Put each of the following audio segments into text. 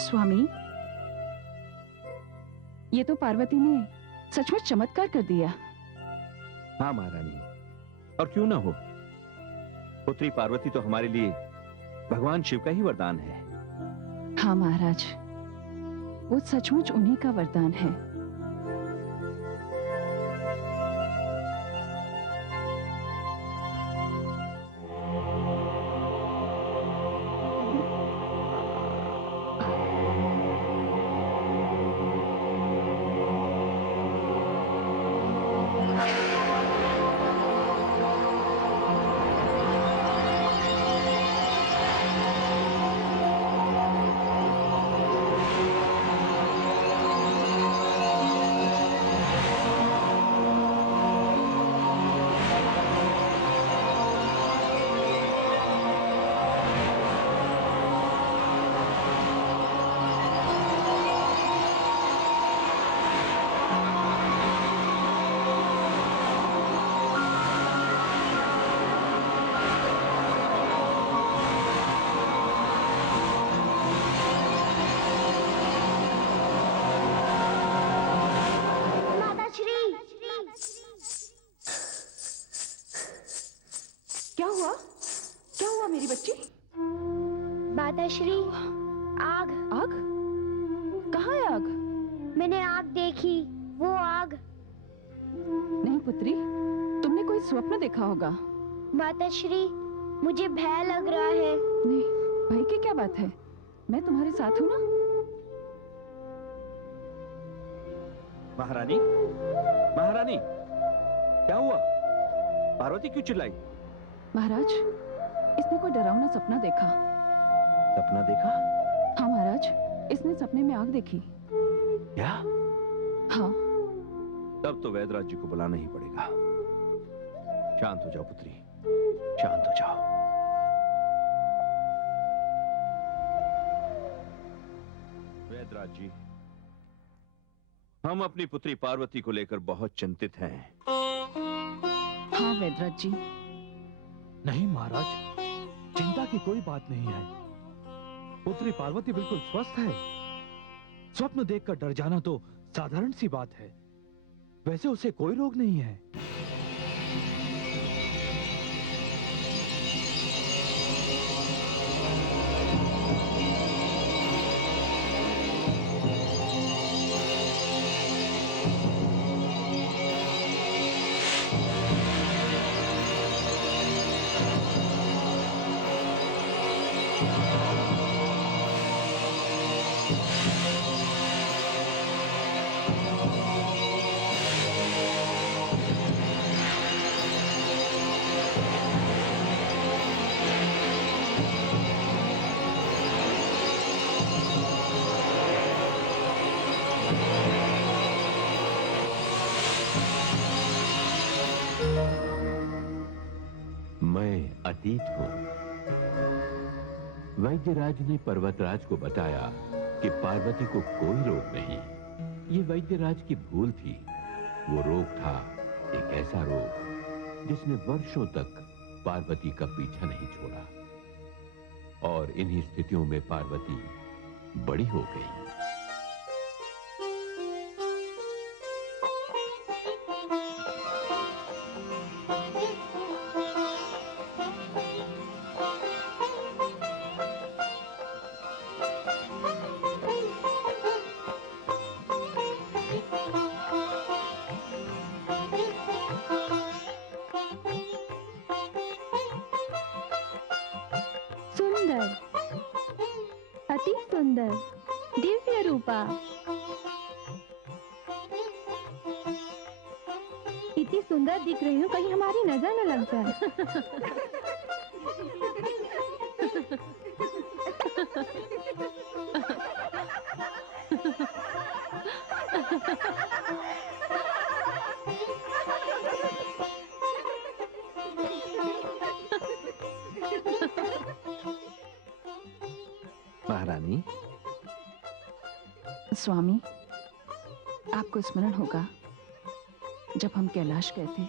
स्वामी, ये तो पार्वती ने सचमुच चमत्कार कर दिया। हाँ महारानी, और क्यों ना हो। पुत्री पार्वती तो हमारे लिए भगवान शिव का ही वरदान है। हाँ महाराज, वो सचमुच उन्हीं का वरदान है। माताश्री, आग। आग? कहाँ है आग? मैंने आग देखी, वो आग। नहीं पुत्री, तुमने कोई स्वप्न देखा होगा। माताश्री, मुझे भय लग रहा है। नहीं, भय की क्या बात है, मैं तुम्हारे साथ हूँ ना। महारानी, महारानी, क्या हुआ? पार्वती क्यों चिल्लाई? महाराज, इसने कोई डरावना सपना देखा। सपना देखा? हाँ महाराज, इसने सपने में आग देखी। क्या? हाँ। तब तो वैदराज जी को बुलाना ही पड़ेगा। शांत हो जाओ पुत्री, शांत हो जाओ। वैदराज जी, हम अपनी पुत्री पार्वती को लेकर बहुत चिंतित हैं। हाँ वैदराज जी। नहीं महाराज, चिंता की कोई बात नहीं है। पुत्री पार्वती बिल्कुल स्वस्थ है। स्वप्न देखकर डर जाना तो साधारण सी बात है। वैसे उसे कोई रोग नहीं है। मैं अतीत हूं। वैद्यराज ने पर्वतराज को बताया कि पार्वती को कोई रोग नहीं। ये वैद्यराज की भूल थी। वो रोग था एक ऐसा रोग जिसने वर्षों तक पार्वती का पीछा नहीं छोड़ा, और इन्हीं स्थितियों में पार्वती बड़ी हो गई। अति सुंदर, दिव्य रूपा। इतनी सुंदर दिख रही हूँ, कहीं हमारी नजर न लग जाए। महारानी, स्वामी, आपको स्मरण होगा जब हम कैलाश गए थे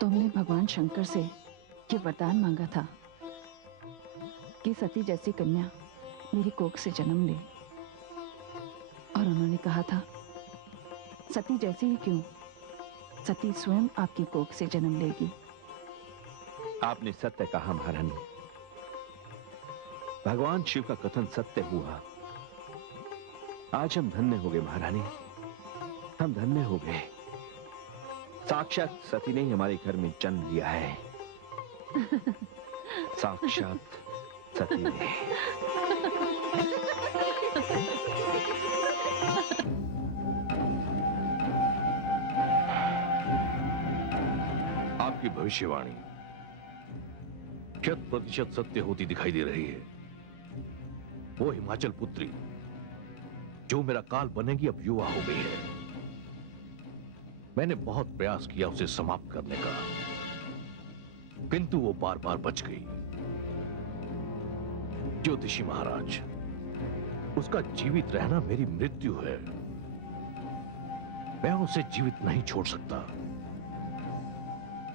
तो हमने भगवान शंकर से ये वरदान मांगा था कि सती जैसी कन्या मेरी कोख से जन्म ले। और उन्होंने कहा था, सती जैसी ही क्यों, सती स्वयं आपकी कोख से जन्म लेगी। आपने सत्य कहा महारानी। भगवान शिव का कथन सत्य हुआ। आज हम धन्य हो गए महारानी, हम धन्य हो गए। साक्षात सती ने ही हमारे घर में जन्म लिया है। साक्षात सती ने। आपकी भविष्यवाणी 100% सत्य होती दिखाई दे रही है। वो हिमाचल पुत्री जो मेरा काल बनेगी अब युवा हो गई है। मैंने बहुत प्रयास किया उसे समाप्त करने का, किंतु वो बार बार बच गई। ज्योतिषी महाराज, उसका जीवित रहना मेरी मृत्यु है। मैं उसे जीवित नहीं छोड़ सकता।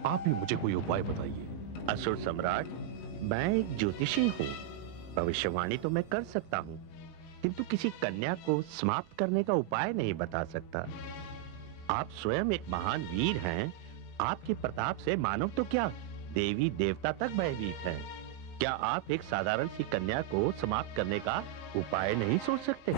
आप ही मुझे कोई उपाय बताइए। असुर सम्राट, मैं एक ज्योतिषी हूँ। भविष्यवाणी तो मैं कर सकता हूँ, किंतु किसी कन्या को समाप्त करने का उपाय नहीं बता सकता। आप स्वयं एक महान वीर हैं। आपके प्रताप से मानव तो क्या, देवी देवता तक भयभीत है। क्या आप एक साधारण सी कन्या को समाप्त करने का उपाय नहीं सोच सकते?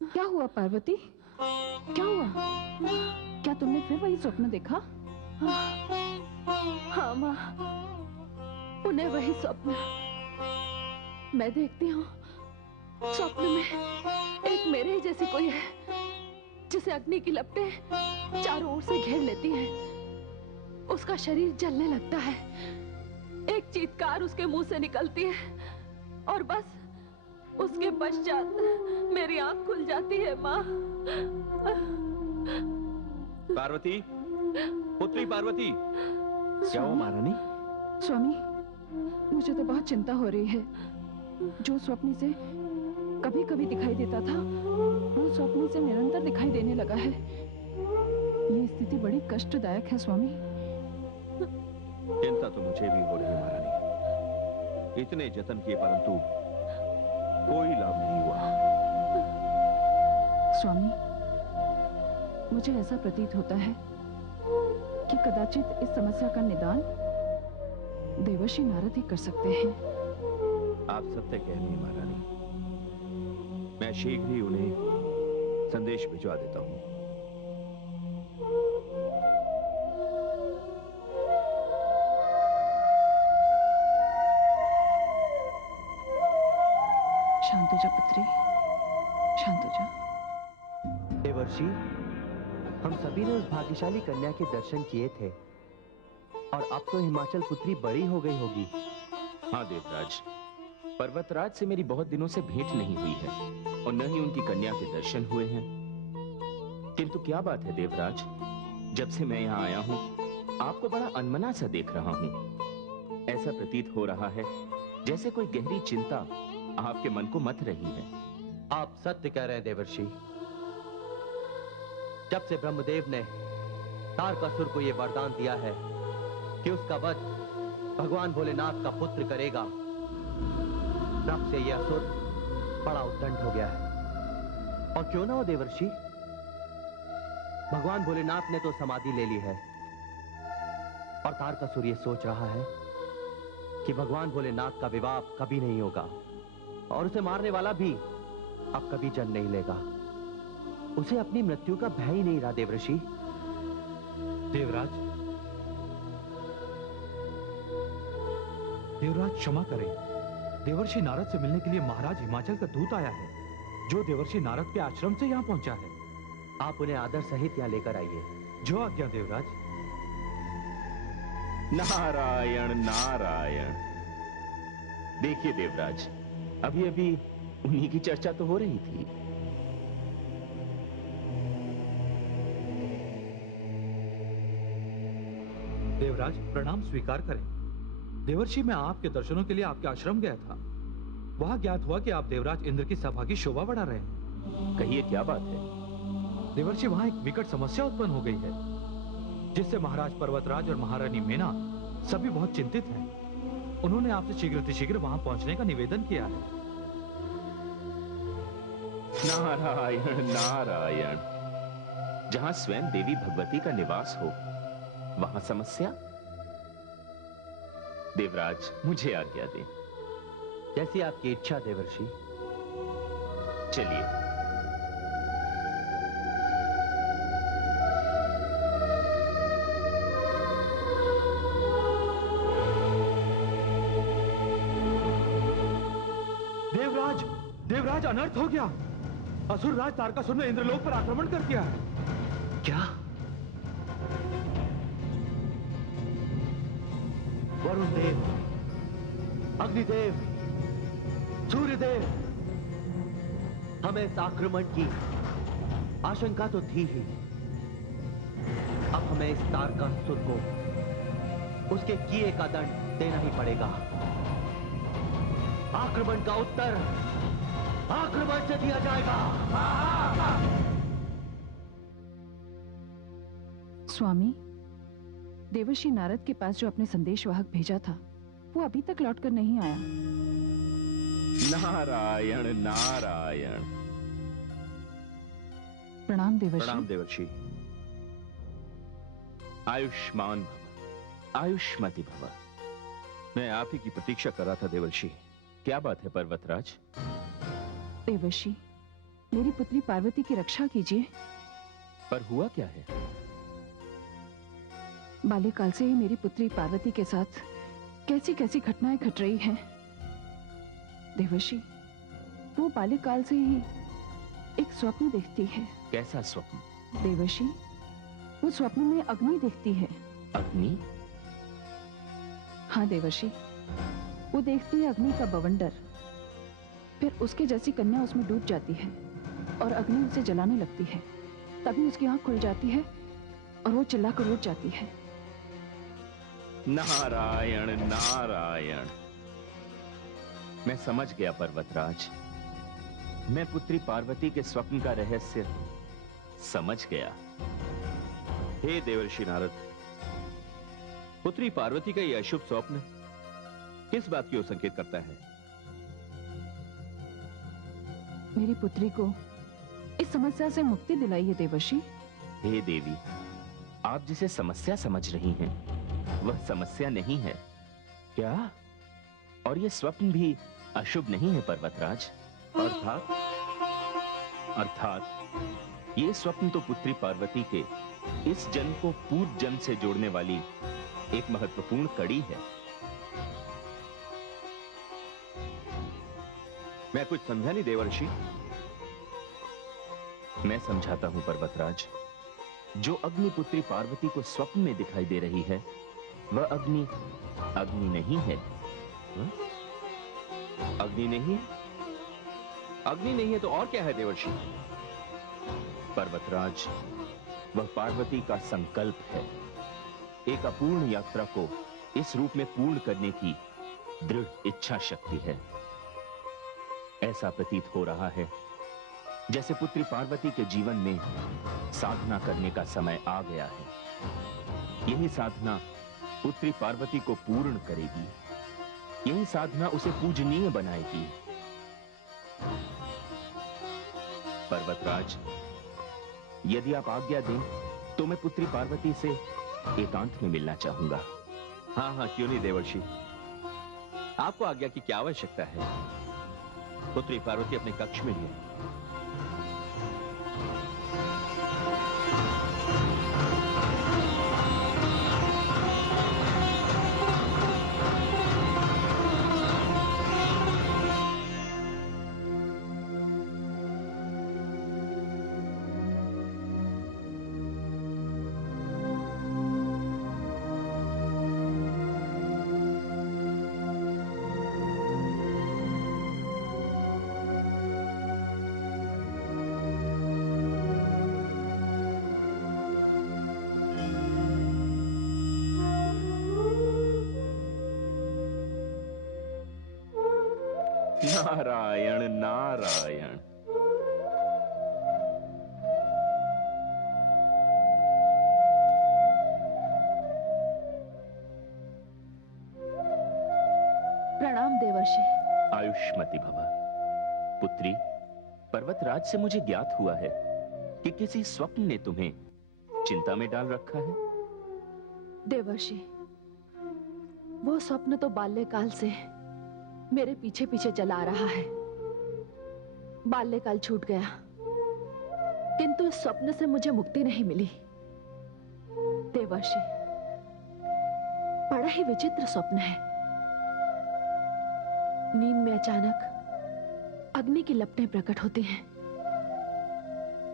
क्या हुआ पार्वती, क्या हुआ? क्या तुमने फिर वही स्वप्न देखा? हाँ माँ, उन्हें वही स्वप्न मैं देखती हूँ। स्वप्न में एक मेरे ही जैसी कोई है जिसे अग्नि की लपटें चारों ओर से घेर लेती हैं। उसका शरीर जलने लगता है। एक चीत्कार उसके मुंह से निकलती है और बस उसके पश्चात मेरी आंख खुल जाती है। माँ, पार्वती, पुत्री पार्वती, क्या हुआ महारानी? स्वामी, मुझे तो बहुत चिंता हो रही है। जो स्वप्न से कभी कभी दिखाई देता था, वो स्वप्न से निरंतर दिखाई देने लगा है। ये स्थिति बड़ी कष्टदायक है स्वामी। चिंता तो मुझे भी हो रही है महारानी। इतने जतन किए परंतु कोई लाभ नहीं हुआ। स्वामी, मुझे ऐसा प्रतीत होता है कि कदाचित इस समस्या का निदान देवर्षि नारद ही कर सकते हैं। आप सत्य कह रही हैं महारानी। मैं शीघ्र ही उन्हें संदेश भिजवा देता हूं। शांत हो जा पुत्री, शांत हो जा। देवर्षि, हम सभी ने उस भाग्यशाली कन्या के दर्शन किए थे और अब तो हिमाचल पुत्री बड़ी हो गई होगी। हाँ देवराज, पर्वतराज से मेरी बहुत दिनों से भेंट नहीं हुई है और न ही उनकी कन्या के दर्शन हुए हैं। किंतु क्या बात है देवराज, जब से मैं यहाँ आया हूँ आपको बड़ा अनमना सा देख रहा हूँ। ऐसा प्रतीत हो रहा है जैसे कोई गहरी चिंता आपके मन को मथ रही है। आप सत्य कह रहे हैं देवर्षि। जब से ब्रह्मदेव ने तारकासुर को यह वरदान दिया है कि उसका वध भगवान भोलेनाथ का पुत्र करेगा, तब से यह असुर बड़ा उद्दंड हो गया है। और क्यों ना हो देवर्षि, भगवान भोलेनाथ ने तो समाधि ले ली है और तारकासुर यह सोच रहा है कि भगवान भोलेनाथ का विवाह कभी नहीं होगा और उसे मारने वाला भी अब कभी जन्म नहीं लेगा। उसे अपनी मृत्यु का भय ही नहीं रहा देवर्षि। देवराज, देवराज क्षमा करें। देवर्षि नारद से मिलने के लिए महाराज हिमाचल का दूत आया है, जो देवर्षि नारद के आश्रम से यहाँ पहुंचा है। आप उन्हें आदर सहित यहाँ लेकर आइए। जो आज्ञा देवराज। नारायण नारायण। देखिए देवराज, अभी अभी उन्हीं की चर्चा तो हो रही थी। देवराज प्रणाम स्वीकार करें। देवर्षि मैं आपके दर्शनों के लिए आपके आश्रम गया था। वहां ज्ञात हुआ कि आप देवराज इंद्र की सभा की शोभा बढ़ा रहे हैं। कहिए क्या बात है? देवर्षि वहां एक विकट समस्या उत्पन्न हो गई है, जिससे महाराज पर्वतराज और महारानी मेना सभी बहुत चिंतित हैं। उन्होंने आपसे शीघ्र वहां पहुंचने का निवेदन किया है। नारायण नारायण। जहां स्वयं देवी भगवती का निवास हो, वहां समस्या? देवराज मुझे आज्ञा दें। जैसी आपकी इच्छा देवर्षि। चलिए। देवराज, देवराज अनर्थ हो गया। असुर राज तारकासुर ने इंद्रलोक पर आक्रमण कर दिया है। क्या? वरुण देव, अग्निदेव, सूर्यदेव, हमें इस आक्रमण की आशंका तो थी ही। अब हमें इस तारकासुर को उसके किए का दंड देना ही पड़ेगा। आक्रमण का उत्तर आक्रमण से दिया जाएगा। स्वामी, देवर्षि नारद के पास जो अपने संदेशवाहक भेजा था, वो अभी तक लौटकर नहीं आया। नारायण नारायण। प्रणाम देवर्षि। प्रणाम देवर्षि। आयुष्मान भव, आयुष्मति भव। मैं आप ही की प्रतीक्षा कर रहा था देवर्षि। क्या बात है पर्वतराज? देवर्षि, मेरी पुत्री पार्वती की रक्षा कीजिए। पर हुआ क्या है? बाल्यकाल से ही मेरी पुत्री पार्वती के साथ कैसी कैसी घटनाएं घट रही हैं। देवर्षि, वो बाल्यकाल से ही एक स्वप्न देखती है। कैसा स्वप्न? देवर्षि, वो स्वप्न में अग्नि देखती है। अग्नि? हाँ देवर्षि, वो देखती है अग्नि का बवंडर। फिर उसके जैसी कन्या उसमें डूब जाती है और अग्नि उसे जलाने लगती है। तभी उसकी आंख खुल जाती है और वो चिल्लाकर उठ जाती है। नारायण नारायण। मैं समझ गया पर्वतराज। मैं पुत्री पार्वती के स्वप्न का रहस्य समझ गया। हे देवर्षि नारद, पुत्री पार्वती का यह अशुभ स्वप्न किस बात की ओर संकेत करता है? मेरी पुत्री को इस समस्या से मुक्ति दिलाइए देवर्षि। हे देवी, आप जिसे समस्या समझ रही हैं, वह समस्या नहीं है। क्या? और यह स्वप्न भी अशुभ नहीं है पर्वतराज। अर्थात ये स्वप्न तो पुत्री पार्वती के इस जन्म को पूर्व जन्म से जोड़ने वाली एक महत्वपूर्ण कड़ी है। मैं कुछ समझा नहीं देवर्षि। मैं समझाता हूं पर्वतराज। जो अग्नि पुत्री पार्वती को स्वप्न में दिखाई दे रही है, वह अग्नि अग्नि नहीं है। हाँ? अग्नि नहीं? अग्नि नहीं है तो और क्या है देवर्षि? पर्वतराज, वह पार्वती का संकल्प है। एक अपूर्ण यात्रा को इस रूप में पूर्ण करने की दृढ़ इच्छा शक्ति है। ऐसा प्रतीत हो रहा है जैसे पुत्री पार्वती के जीवन में साधना करने का समय आ गया है। यही साधना पुत्री पार्वती को पूर्ण करेगी। यही साधना उसे पूजनीय बनाएगी। पर्वतराज, यदि आप आज्ञा दें तो मैं पुत्री पार्वती से एकांत में मिलना चाहूंगा। हाँ हाँ, क्यों नहीं देवर्षि। आपको आज्ञा की क्या आवश्यकता है? पुत्री पार्वती अपने कक्ष में लिए। नारायण नारायण। प्रणाम देवर्षि। आयुष्मती भव। पुत्री, पर्वतराज से मुझे ज्ञात हुआ है कि किसी स्वप्न ने तुम्हें चिंता में डाल रखा है। देवर्षि, वो स्वप्न तो बाल्यकाल से मेरे पीछे पीछे चला आ रहा है। बाल्यकाल छूट गया, किंतु इस स्वप्न से मुझे मुक्ति नहीं मिली। देवर्षि, बड़ा ही विचित्र स्वप्न है। नींद में अचानक अग्नि की लपटें प्रकट होती हैं।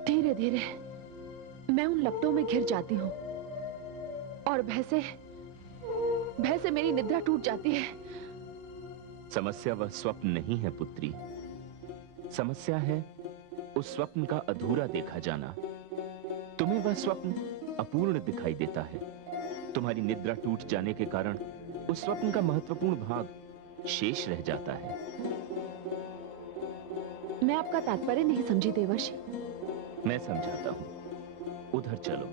धीरे धीरे मैं उन लपटों में घिर जाती हूं और भय से मेरी निद्रा टूट जाती है। समस्या वह स्वप्न नहीं है पुत्री। समस्या है उस स्वप्न का अधूरा देखा जाना। तुम्हें वह स्वप्न अपूर्ण दिखाई देता है। तुम्हारी निद्रा टूट जाने के कारण उस स्वप्न का महत्वपूर्ण भाग शेष रह जाता है। मैं आपका तात्पर्य नहीं समझी देवर्षि। मैं समझाता हूं, उधर चलो।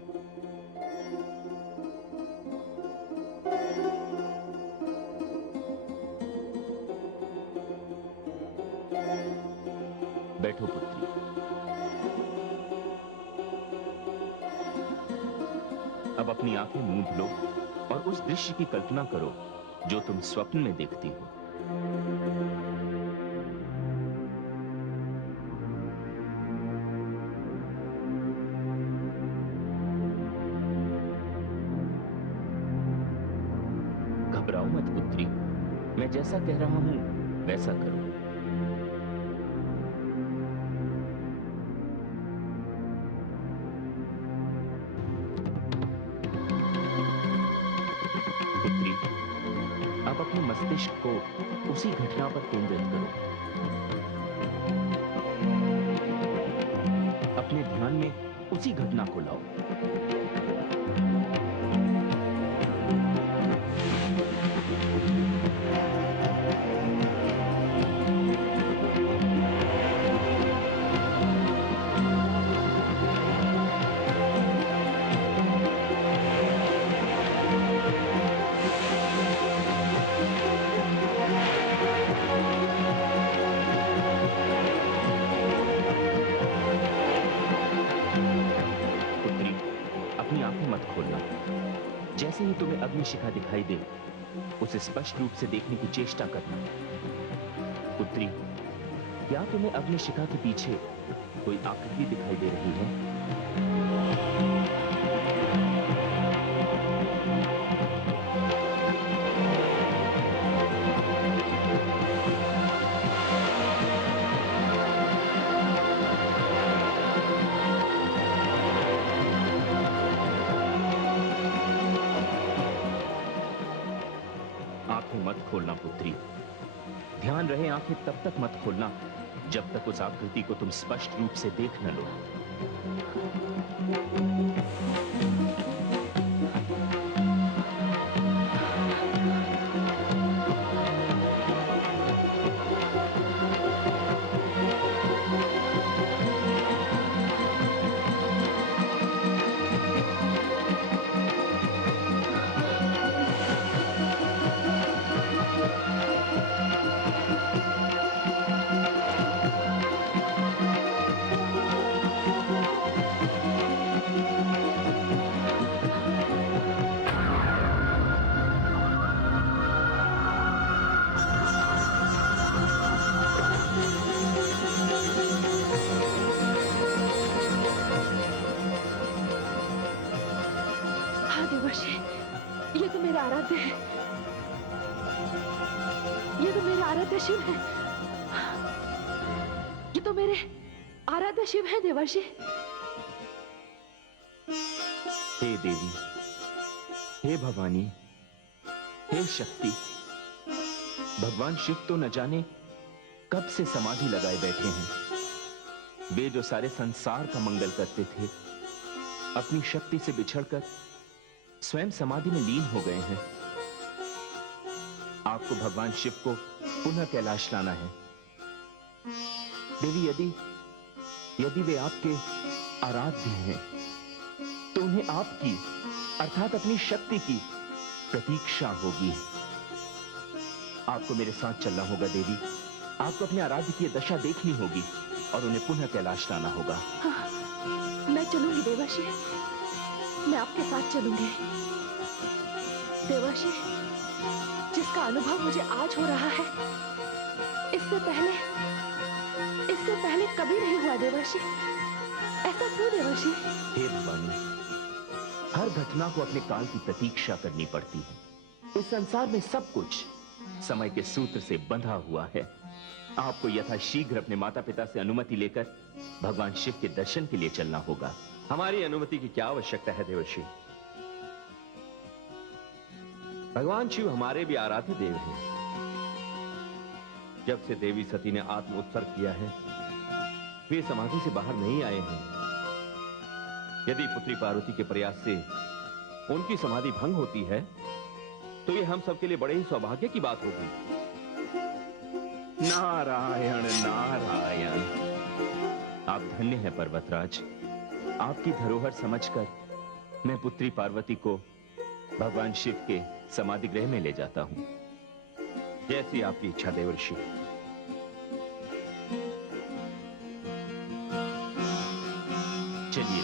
बैठो पुत्री। अब अपनी आंखें मूंद लो और उस दृश्य की कल्पना करो जो तुम स्वप्न में देखती हो। घबराओ मत पुत्री, मैं जैसा कह रहा हूं वैसा करो। पुत्री, अब अपने मस्तिष्क को उसी घटना पर केंद्रित करो। अपने ध्यान में उसी घटना को लाओ। जैसे ही तुम्हें अग्निशिखा दिखाई दे, उसे स्पष्ट रूप से देखने की चेष्टा करना। पुत्री, क्या तुम्हें अग्निशिखा के पीछे कोई आकृति दिखाई दे रही है? आंखें मत खोलना पुत्री, ध्यान रहे आंखें तब तक मत खोलना जब तक उस आकृति को तुम स्पष्ट रूप से देख न लो। हाँ देवर्षि, ये तो मेरा आराध्य है, ये तो मेरे आराध्य शिव है, ये तो मेरे आराध्य शिव है देवर्षि। हे देवी, हे भवानी, हे शक्ति, भगवान शिव तो न जाने कब से समाधि लगाए बैठे हैं। वे जो सारे संसार का मंगल करते थे, अपनी शक्ति से बिछड़कर स्वयं समाधि में लीन हो गए हैं। आपको भगवान शिव को पुनः कैलाश लाना है। देवी, यदि वे आपके आराध्य हैं, तो उन्हें आपकी अर्थात अपनी शक्ति की प्रतीक्षा होगी। आपको मेरे साथ चलना होगा देवी। आपको अपने आराध्य की दशा देखनी होगी और उन्हें पुनः कैलाश लाना होगा। हाँ, मैं चलूंगी देवर्षि, मैं आपके साथ चलूंगी। देवर्षि, जिसका अनुभव मुझे आज हो रहा है, इससे पहले कभी नहीं हुआ देवर्षि। ऐसा क्यों देवर्षि? हे भवानी, हर घटना को अपने काल की प्रतीक्षा करनी पड़ती है। इस संसार में सब कुछ समय के सूत्र से बंधा हुआ है। आपको यथाशीघ्र अपने माता पिता से अनुमति लेकर भगवान शिव के दर्शन के लिए चलना होगा। हमारी अनुमति की क्या आवश्यकता है देवर्षि? भगवान शिव हमारे भी आराध्य देव हैं। जब से देवी सती ने आत्म उत्सर्ग किया है, वे समाधि से बाहर नहीं आए हैं। यदि पुत्री पार्वती के प्रयास से उनकी समाधि भंग होती है, तो ये हम सबके लिए बड़े ही सौभाग्य की बात होगी। नारायण नारायण, आप धन्य हैं पर्वतराज। आपकी धरोहर समझकर मैं पुत्री पार्वती को भगवान शिव के समाधि गृह में ले जाता हूं। जैसी आपकी इच्छा देवर्षि। चलिए